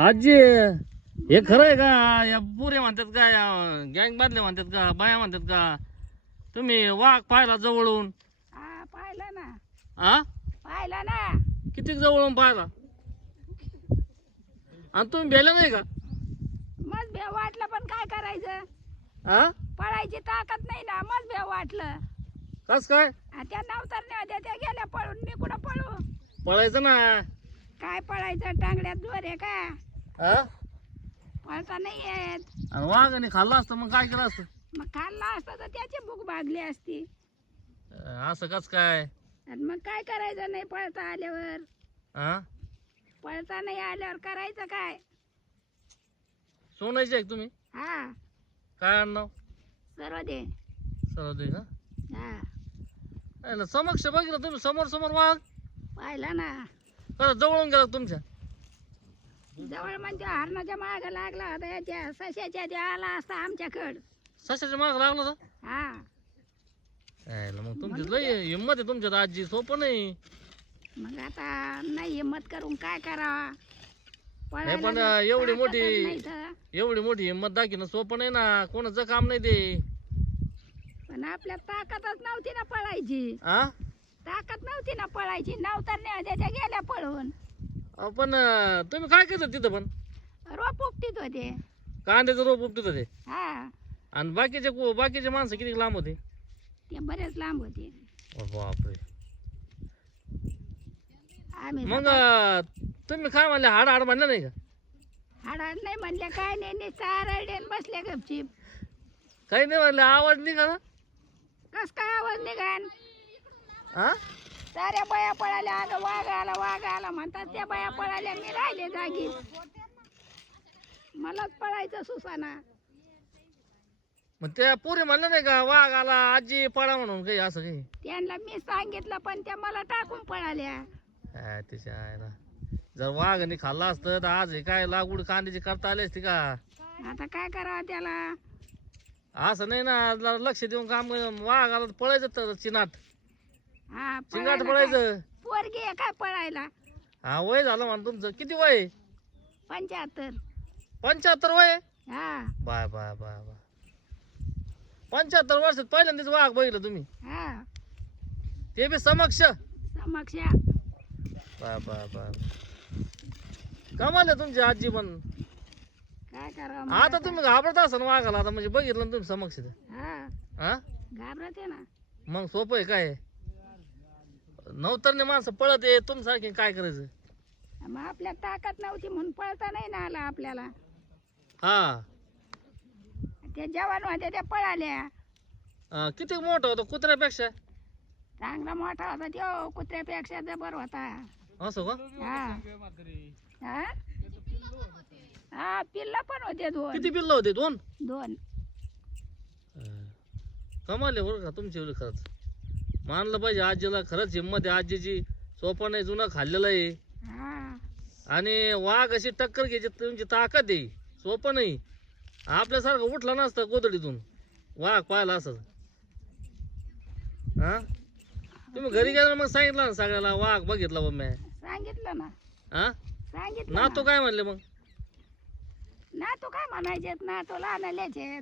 आजी हे खरं आहे का? या पुरे म्हणतात का या गँग बांधले म्हणतात का बाया म्हणतात का? तुम्ही वाघ पाहिला जवळून? हा पाहिलं ना. आ? पाहिलं ना. किती जवळून पाहिला? आणि तुम्ही बेला नाही का? मग भेव वाटलं पण काय करायचं? आ? पळायची ताकद नाही ना मग भेव वाटलं. कस काय? त्या नवतरण्या होत्या त्या गेल्या पळून मी कुठं पळू? पळायचं ना. काय पळायचं? टांगड्यात जोर आहे का? आ पळता नाही येत. आणि वाघाने खाल्लं असतं मग काय केलं असतं? मग खाल्ला असता तर त्याची भूक भागली असती. असं कस काय? आणि मग काय करायचं नाही पळता आल्यावर? आ पळता नाही आल्यावर करायचं काय? सोनायचे आहे का तुम्ही? हा. काय आणणार सर्व दे. सर्व दे का? हा. नाही ना, समक्ष बघितलं तुम्ही समोर समोर वाघ. पाहिलं ना. कसं जवळून गेला तुमच्या? जवळ म्हणजे हरणाच्या माग लागला होता याच्या सशाच्या त्या आला असता आमच्याकड. सशाच्या माग लागला होता? हा. यायला मग तुमची लय हिंमत आहे तुमच्यात आजी सोपं नाही. मग आता नाही हिंमत करून काय करावा? नाही पण पळायला एवढी मोठी नाही तर. एवढी मोठी हिंमत दाखवणं सोपं नाही ना कोणाचं काम नाही ते. पण आपल्या ताकदच नव्हती ना पळायची. आ? ताकद नव्हती ना पळायची नवतर होत्या त्या गेल्या पळून. अहो, पण अं, तुम्ही काय करता तिथं पण? रोप उपटीत होते. कांद्याचं रोप उपटीत होते? हा. आणि बाकीचे को- बाकीचे माणसं किती लांब होते? ते बरेच लांब होते. बापरे. आम्ही मग अं, तुम्ही काय म्हणले हाड हाड म्हणलं नाही का? हाडाड नाही म्हणले काय नाही नुसतं रडेन बसले गपचीप. काही नाही म्हणले आवाज निघा ना कस काय आवाज निघान हा साऱ्या बाया पळाल्या अगं वाघ आला वाघ आला म्हणतात त्या बाया पळाल्या मी राहिले जागी. मलाच पळायचं सुसाना. मग त्या पुरी म्हणलं नाही का वाघ आला आजी पळा म्हणून काही असं काही? त्यांना मी सांगितलं पण त्या मला टाकून पळाल्या. हा, त्याच्या आहे ना. जर वाघाने खाल्ला असतं तर आज हे काय लागवड कांद्याची करता आली असती का? आता काय करावं त्याला? असं नाही ना जरा लक्ष देऊन काम वाघ आला तर पळायचं तर चिनाट हा? पळायचं? पोरगी आहे काय पळायला? हा वय झालं म्हणा तुमचं. किती वय? पंच्याहत्तर. पंच्याहत्तर वय? हा. बाय बाय बाय बाय पंच्याहत्तर वर्षात पहिल्यांदाच वाघ बघितलं तुम्ही. हा. ते बी समक्ष. समक्ष. बाय बाय बाय कमाल आहे तुमची आजी पण. काय करावं मग आता तुम्ही घाबरत असाल वाघाला आता म्हणजे बघितलं ना तुम्ही समक्ष ते. हा. हा? घाबरते ना. मग सोपं आहे काय? नवतरने माणसं पळत आहे तुमच्यासारखे काय करायचं? मग आपल्या ताकद नव्हती म्हणून पळता नाही ना आला आपल्याला. हा. त्या जवान होत्या त्या पळाल्या. अं, किती मोठं होतं कुत्र्यापेक्षा? चांगला मोठा होता तो कुत्र्यापेक्षा जबर होता. असं का? हा. हा? हा पिल्ला पण होते दोन. किती पिल्लं होते? दोन? दोन. कमाल बरं का तुमची एवढी खरंच. मानलं पाहिजे आजीला खरंच हिंमत आहे आजीची. सोपं नाही जुनं खाल्लेलं आहे. हा. आणि वाघ अशी टक्कर घ्यायची तुमची ताकद आहे. सोपं नाही. आपल्यासारखं उठला नसतं गोदडीतून वाघ पाहिला असं. हा? तुम्ही घरी गेला मग सांगितलं ना सगळ्याला वाघ बघितला बा मी सांगितलं ना. हा? सांगितलं ना. तो काय म्हणले मग? ना तू काय म्हणायचे ना तो लहानल्याचे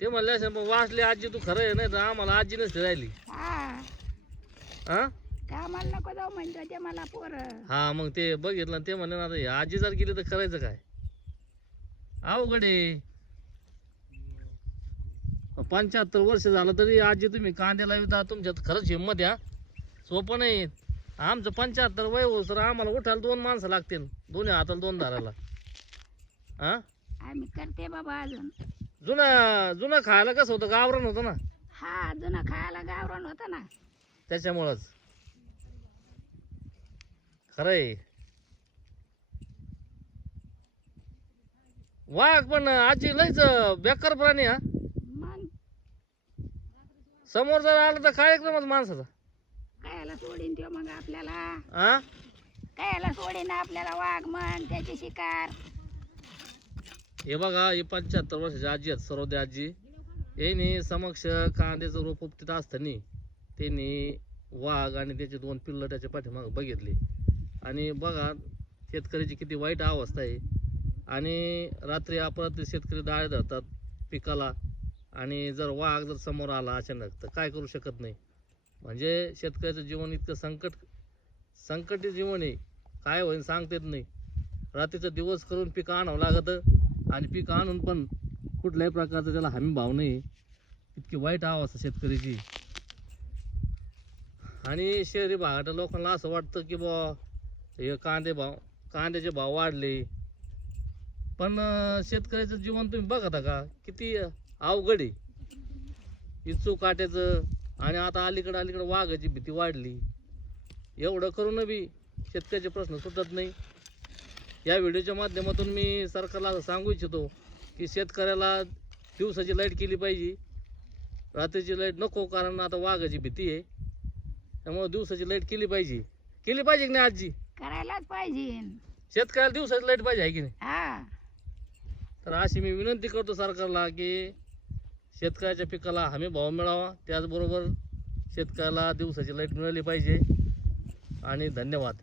ते म्हणले असेल मग वाचले आजी तू खरं आहे नाही तर आम्हाला आजी नसते राहिली हा? हा कामाला नको जाऊ म्हणतो ते मला पोरं. हा मग ते बघितलं ते म्हणले ना आता हे आजी जर गेली तर करायचं काय? अवघड आहे. पंच्याहत्तर वर्ष झालं तरी आजी तुम्ही कांद्याला विदा तुमच्यात खरंच हिंमत या सोपं नाही. आमचं पंच्याहत्तर वय हो सर आम्हाला उठायला दोन माणसं लागतील दोन्ही हाताला दोन धाराला हा? आम्ही करते बाबा अजून. जुनं जुनं खायला कसं होतं? गावरण होतं ना? हा जुनं खायला गावरण होतं ना. त्याच्यामुळंच. खरंय. वाघ पण आजी लयच बेकार प्राणी हा. मग? समोर जर आलं तर कार्यक्रमच माणसाचा? कायला सोडीन तो मग आपल्याला? हा कायला सोडीन आपल्याला वाघ म्हण त्याची शिकार. हे बघा हे पंच्याहत्तर वर्षाची आजी आहेत सरोदे आजी. यांनी समक्ष कांद्याचं रोप उपतीत असताना त्यांनी वाघ आणि त्याचे दोन पिल्लं त्याच्या पाठीमागं बघितले. आणि बघा शेतकऱ्याची किती वाईट अवस्था आहे. आणि रात्री अपरात्री शेतकरी डाळ धरतात पिकाला. आणि जर वाघ जर समोर आला अचानक तर काय करू शकत नाही. म्हणजे शेतकऱ्याचं जीवन इतकं संकट संकटी जीवन आहे. काय होईल सांगता येत नाही. रात्रीचा दिवस करून पिकं आणावं लागतं. आणि पीक आणून पण कुठल्याही प्रकारचा त्याला हमी भाव नाही. इतकी वाईट अवस्था शेतकऱ्याची आणि शहरी भागातल्या लोकांना असं वाटतं की बुवा हे कांदे भाव कांद्याचे भाव वाढले. पण शेतकऱ्याचं जीवन तुम्ही बघता का? किती अवघड आहे. इचू काट्याचं आणि आता अलीकडं अलीकडं वाघाची भीती वाढली. एवढं करून बी शेतकऱ्याचे प्रश्न सुटत नाही. या व्हिडिओच्या माध्यमातून मी सरकारला सांगू इच्छितो की शेतकऱ्याला दिवसाची लाइट केली पाहिजे. रात्रीची लाइट नको कारण आता वाघाची भीती आहे. त्यामुळे दिवसाची लाइट केली पाहिजे. केली पाहिजे की नाही आजी? करायलाच पाहिजे. शेतकऱ्याला दिवसाची लाइट पाहिजे आहे की नाही? हा. तर अशी मी विनंती करतो सरकारला की शेतकऱ्याच्या पिकाला हमी भाव मिळावा. त्याचबरोबर शेतकऱ्याला दिवसाची लाइट मिळाली पाहिजे. आणि धन्यवाद.